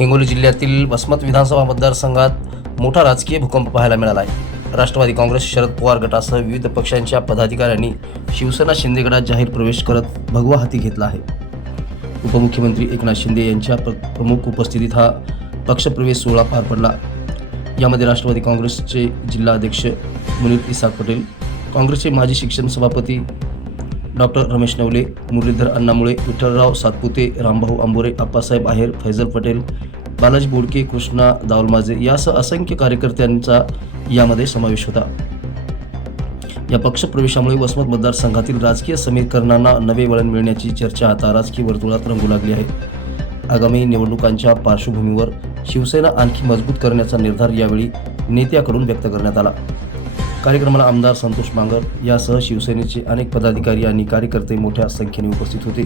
हिंगोली जिल्ह्यातील वसमत विधानसभा मतदारसंघात मोठा राजकीय भूकंप पाहायला मिळाला आहे। राष्ट्रवादी काँग्रेस शरद पवार गटासह विविध पक्षांच्या पदाधिकाऱ्यांनी शिवसेना शिंदे गटात जाहीर प्रवेश करत भगवा हाती घेतला आहे। उपमुख्यमंत्री एकनाथ शिंदे यांच्या प्रमुख उपस्थितीत हा पक्षप्रवेश सोहळा पार पडला। यामध्ये राष्ट्रवादी काँग्रेसचे जिल्हा अध्यक्ष मुनीर इसाक पटेल, काँग्रेसचे माजी शिक्षण सभापती डॉक्टर रमेश नवले, मुरलीधर अण्णामुळे, विठ्ठलराव सातपुते, रामभाऊ आंबोरे, आप्पासाहेब आहेर, फैजल पटेल, बालाजी बोडके, कृष्णा दावलमाजे यासह असंख्य कार्यकर्त्यांचा यामध्ये समावेश होता। या पक्षप्रवेशामुळे वसमत मतदारसंघातील राजकीय समीकरणांना नवे वळण मिळण्याची चर्चा आता राजकीय वर्तुळात रंगू लागली आहे। आगामी निवडणुकांच्या पार्श्वभूमीवर शिवसेना आणखी मजबूत करण्याचा निर्धार यावेळी नेत्याकडून व्यक्त करण्यात आला। कार्यक्रमाला आमदार संतोष बांगर यासह शिवसेनेचे अनेक पदाधिकारी आणि कार्यकर्ते मोठ्या संख्येने उपस्थित होते।